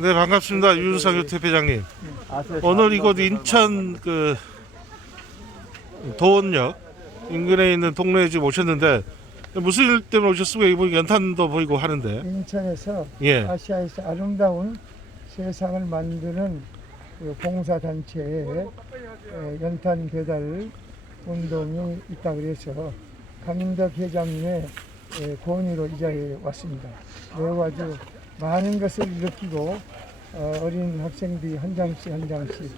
네 반갑습니다. 유준상 유태회장님. 오늘 이곳 인천 그 도원역 인근에 있는 동네에 지금 오셨는데 무슨 일 때문에 오셨습니까? 이번 연탄도 보이고 하는데. 인천에서 예. 아시아에서 아름다운 세상을 만드는 그 봉사단체의 에, 연탄 배달 운동이 있다 그래서 강인덕 회장님의 에, 권유로 이 자리에 왔습니다. 매우 아주 많은 것을 느끼고 어, 어린 학생들이 한 장씩 한 장씩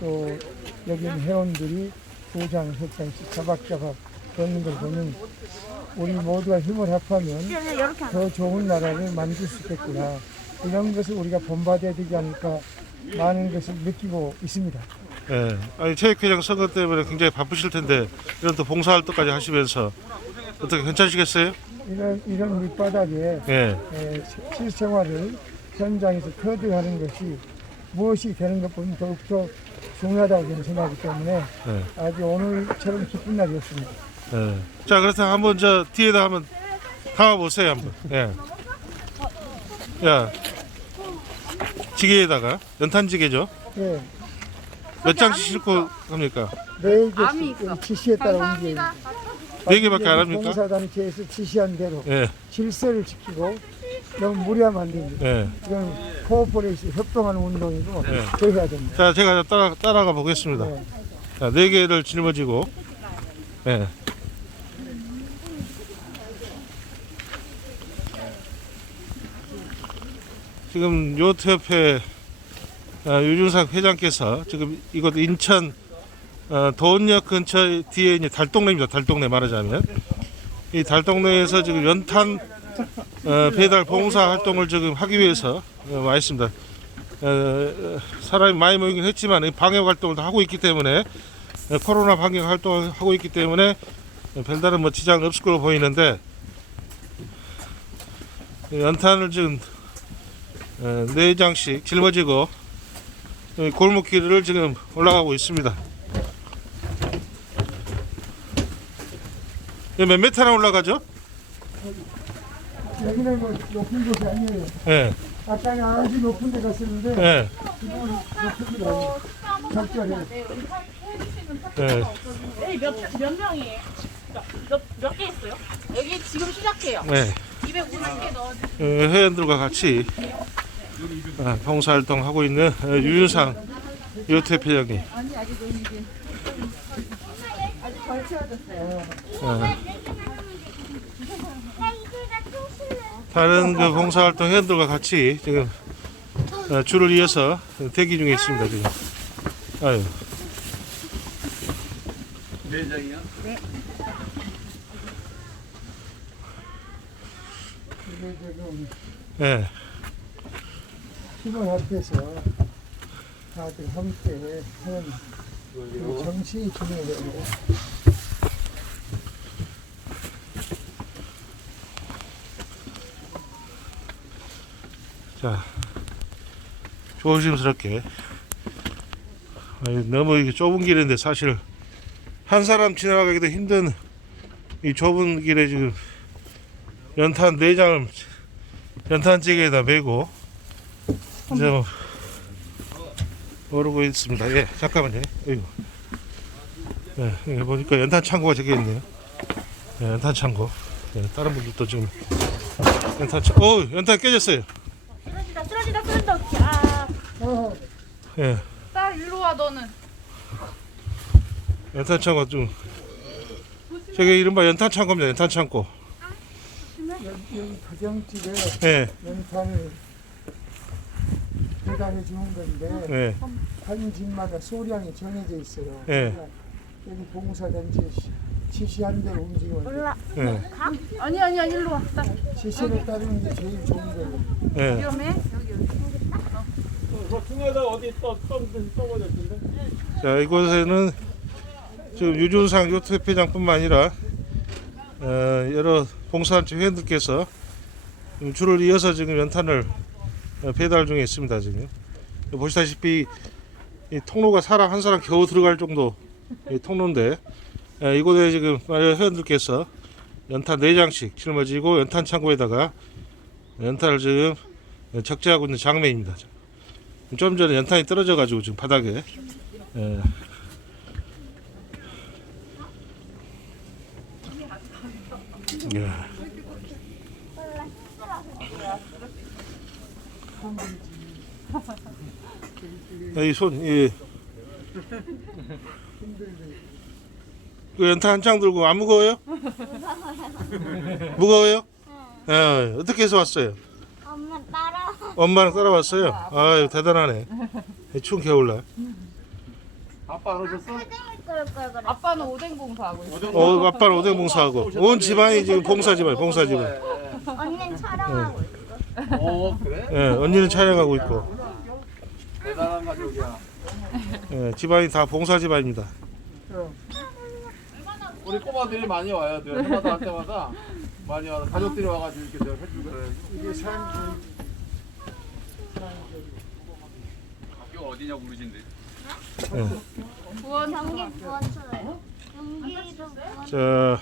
또 여기 있는 회원들이 두 장, 세 장씩 자박자박 걷는 걸 보면 우리 모두가 힘을 합하면 더 좋은 나라를 만들 수 있겠구나. 이런 것을 우리가 본받아야 되지 않을까 많은 것을 느끼고 있습니다. 예. 아니 체육회장 선거 때문에 굉장히 바쁘실 텐데 이런 또 봉사활동까지 하시면서 어떻게 괜찮으시겠어요? 이런, 이런 밑바닥에 예. 에, 시- 실생활을 현장에서 터득하는 것이 무엇이 되는 것보다 더욱더 중요하다고 저는 생각하기 때문에 예. 아주 오늘처럼 기쁜 날이었습니다. 예. 자 그렇다면 한번 저 뒤에다 한번 담아 보세요 한번. 예. 야 지게에다가 연탄 지게죠. 예, 몇 장씩 싣고 갑니까? 네 암이 개씩 있어. 지시에 따라 움직여요. 네 개밖에 안 합니까? 봉사단체에서 지시한 대로 예, 질서를 지키고 너무 무리하면 안 됩니다. 예. 이건 코오퍼레이션 협동하는 운동이고 네. 더 해야 됩니다. 자, 제가 따라 따라가 보겠습니다. 네. 자, 네 개를 짊어지고, 예. 지금 요트협회 어, 유준상 회장께서 지금 이곳 인천 어, 도원역 근처 뒤에 있는 달동네입니다. 달동네 말하자면 이 달동네에서 지금 연탄 어, 배달 봉사 활동을 지금 하기 위해서 어, 와 있습니다. 어, 어, 사람이 많이 모이긴 했지만 이 방역 활동을 다 하고 있기 때문에 어, 코로나 방역 활동을 하고 있기 때문에 어, 별다른 뭐 지장 없을 걸로 보이는데 이 연탄을 지금 어, 네 장씩 짊어지고 이 골목길을 지금 올라가고 있습니다. 몇 메타나 올라가죠? 여기는 뭐 높은 곳이 아니에요. 예, 아까는 아주 높은 데 갔었는데 예, 지금은 높은 데 아니에요. 적절해요. 예. 여기 몇, 몇 명이에요? 몇, 몇개 있어요? 여기 지금 시작해요. 네. 250개 넣어주세요. 어, 회원들과 같이 아, 봉사활동 하고 있는 어, 유윤상 요태회장님. 어, 다른 그 봉사활동 회원들과 같이 지금 어, 줄을 이어서 대기 중에 있습니다 지금. 아유. 이게 지금 예. 힘을 합해서 다들 함께 하는 그 정신이 중요해요. 자, 조심스럽게. 아니, 너무 이게 좁은 길인데 사실 한 사람 지나가기도 힘든 이 좁은 길에 지금 연탄 네 장을 연탄찌개에다 메고 이제 오르고 있습니다. 예, 잠깐만요. 이거. 예, 여기 보니까 연탄 창고가 저기 있네요. 예, 연탄 창고. 예, 다른 분들도 지금 연탄 창, 어, 연탄 깨졌어요. 쓰러지다, 쓰러지다. 어떡해. 아, 어, 예. 딸 일로 와, 너는. 연탄 창고 좀 저게 이른바 연탄 창고입니다. 연탄 창고. 여기, 여기 가정집에 예, 연탄을 배달해 주는 건데 예, 한 집마다 소량이 정해져 있어요. 예. 그러니까 여기 봉사단체 시- 지시한 대로 움직이면 돼요. 올라. 예, 가? 아니, 아니, 아니, 일로 와. 딸. 지시를 따르는 게 제일 좋은 거예요. 예. 위험해? 여기, 여기. 자, 이곳에는 지금 유준상 요트회장뿐만 아니라 어, 여러 봉사단체 회원들께서 줄을 이어서 지금 연탄을 어, 배달 중에 있습니다. 지금 보시다시피 이 통로가 사람 한 사람 겨우 들어갈 정도 이 통로인데 어, 이곳에 지금 회원들께서 연탄 4장씩 짊어지고 연탄 창고에다가 연탄을 지금 어, 적재하고 있는 장면입니다. 좀 전에 연탄이 떨어져 가지고 지금 바닥에 예. 예. 야, 이 손, 이. 그 연탄 한장 들고 안 무거워요? 무거워요? 예, 어떻게 해서 왔어요? 엄마 따라 엄마랑 따라왔어요? 아유, 대단하네. 이 추운 겨울날. 아빠 안 오셨어? 사장을 끌걸 그래. 아빠는 오뎅 봉사하고 있어. 어, 아빠는 오뎅 봉사하고. 온 집안이 지금 봉사 집안, 봉사 집안. 언니는 촬영하고 어 그래? 예, 언니는 촬영하고 있고. 대단한 가족이야. 예, 집안이 다 봉사 집안입니다. 우리 꼬마들이 많이 와요. 늘 해마다 할 때마다 많이 와서 가족들이 와가지고 이렇게 저 해주고 그래. 이게 사람들이 학교 어디냐고 물으신데 구원 경기 부었어요. 경기도 부었어요. 자,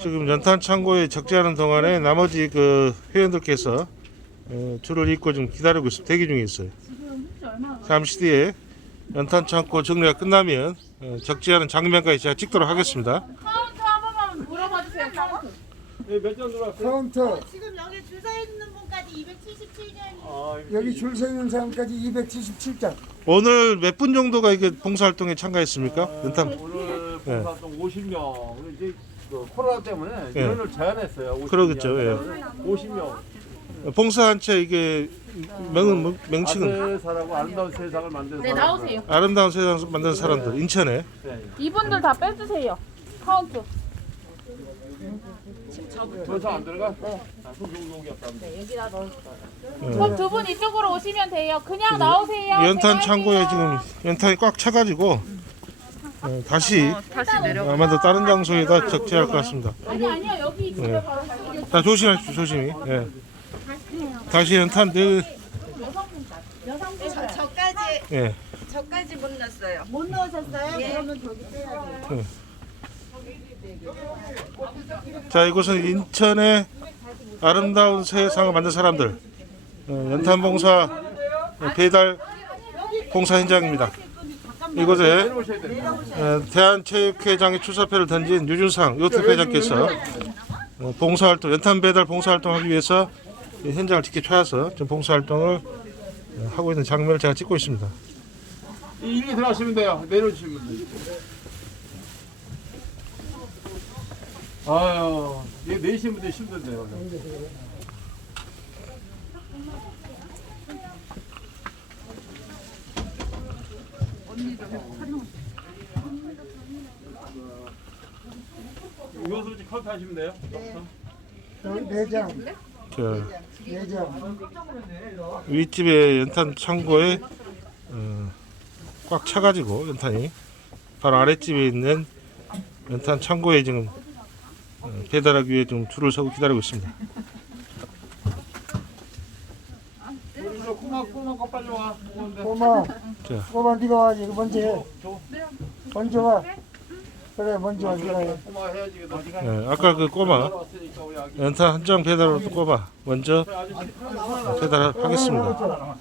지금 연탄 창고에 적재하는 동안에 나머지 그 회원들께서 어, 줄을 잇고 지금 기다리고 있어 대기 중에 있어요. 잠시 뒤에 연탄 창고 정리가 끝나면 어, 적재하는 장면까지 제가 찍도록 하겠습니다. 카운트 한 번만 물어봐 주세요. 카운트. 몇잔 들어왔어요? 카운터 지금 여기 줄 서 있는 분까지 277년이 아, 여기 줄 서 있는 사람까지 277장. 오늘 몇 분 정도가 이게 봉사활동에 참가했습니까? 연탄 오늘 예. 봉사활동 50명. 오늘 이제 그 코로나 때문에 예. 인원을 제한했어요. 50 그러겠죠, 예. 50명. 봉사한 채 이게 명은 뭐- 명칭은 아세사라고 아름다운 세상을 만든 네, 사람들. 나오세요. 아름다운 세상 만든 사람들 인천에 네. 이분들 다 빼주세요. 카운트. 저안 들어가? 네. 아, 송종동이었다. 그럼 두 분 이쪽으로 오시면 돼요. 그냥 나오세요. 연탄 제가 창고에 할게요. 지금 연탄이 꽉 차가지고 어, 다시 아마 도 다른 장소에다 적재할 것 같습니다. 아니 아니요 여기 집에 네. 바로 가요. 자 조심하십시오 조심히. 예. 다시 연탄 늘 저, 저까지 예. 저까지 못 넣었어요. 못 넣으셨어요? 예. 그러면 저기 빼야 돼요. 자 이곳은 인천의 아름다운 세상을 만든 사람들 어, 연탄 봉사 어, 배달 봉사 현장입니다. 이곳에 대한체육회장의 출사표를 던진 유준상 요트 회장께서 어, 봉사활동 연탄 배달 봉사활동하기 위해서 이 현장을 직접 찾아서 지금 봉사활동을 어, 하고 있는 장면을 제가 찍고 있습니다. 이 일리 들어가시면 돼요. 내려주시면 돼요. 아유, 이게 내시는 분들 힘든데요. 이것으로 이제 카운트 하시면 돼요. 네네 장. 윗집의 연탄 창고에 어, 꽉 차가지고 연탄이 바로 아랫집에 있는 연탄 창고에 지금 어, 배달하기 위해 좀 줄을 서고 기다리고 있습니다. 저 꼬마 꼬마 거 빨리 와. 꼬마, 자. 꼬마 네가 와. 이거 먼저 해. 먼저 와. 그래, 먼저 와. 꼬마 해야지 이거 어디가 예, 아까 그 꼬마 왔으니까 우리 아기. 연탄 한장 배달로 또 꼬마 먼저 배달하겠습니다.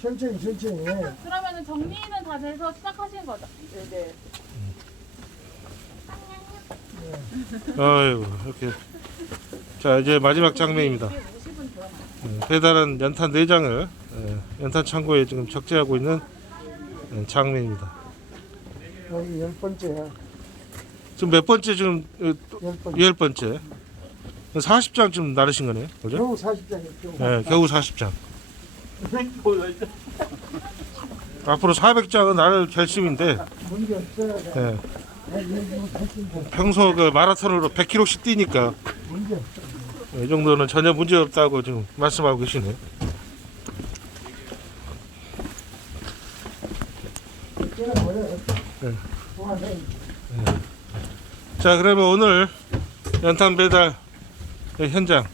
천천히, 천천히. 해. 그러면은 정리는 다 돼서 시작하신 거죠? 네네. 아이고 이렇게 자 이제 마지막 장면입니다. 예, 배달한 연탄 4 장을 연탄 창고에 지금 적재하고 있는 예, 장면입니다. 여기 열 번째야. 지금 몇 번째 지금 어, 열 번째. 열 번째 40장 좀 나르신 거네요, 그죠? 겨우 40장이야, 겨우. 예, 겨우 40장. 뭐야, 이제. 앞으로 400장은 나를 결심인데 문제. 예, 아, 이거 할수 있는 평소 그 마라톤으로 100km씩 뛰니까. 이 정도는 전혀 문제 없다고 지금 말씀하고 계시네요. 끊어버려. 네. 그만해. 자 그러면 오늘 연탄 배달 현장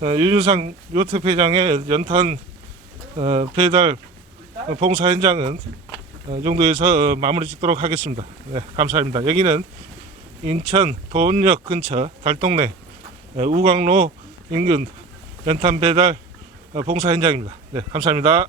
어, 유준상 요트 회장의 연탄 어, 배달 봉사 현장은 어, 이 정도에서 어, 마무리 짓도록 하겠습니다. 네, 감사합니다. 여기는 인천 도원역 근처 달동네 어, 우광로 인근 연탄 배달 어, 봉사 현장입니다. 네, 감사합니다.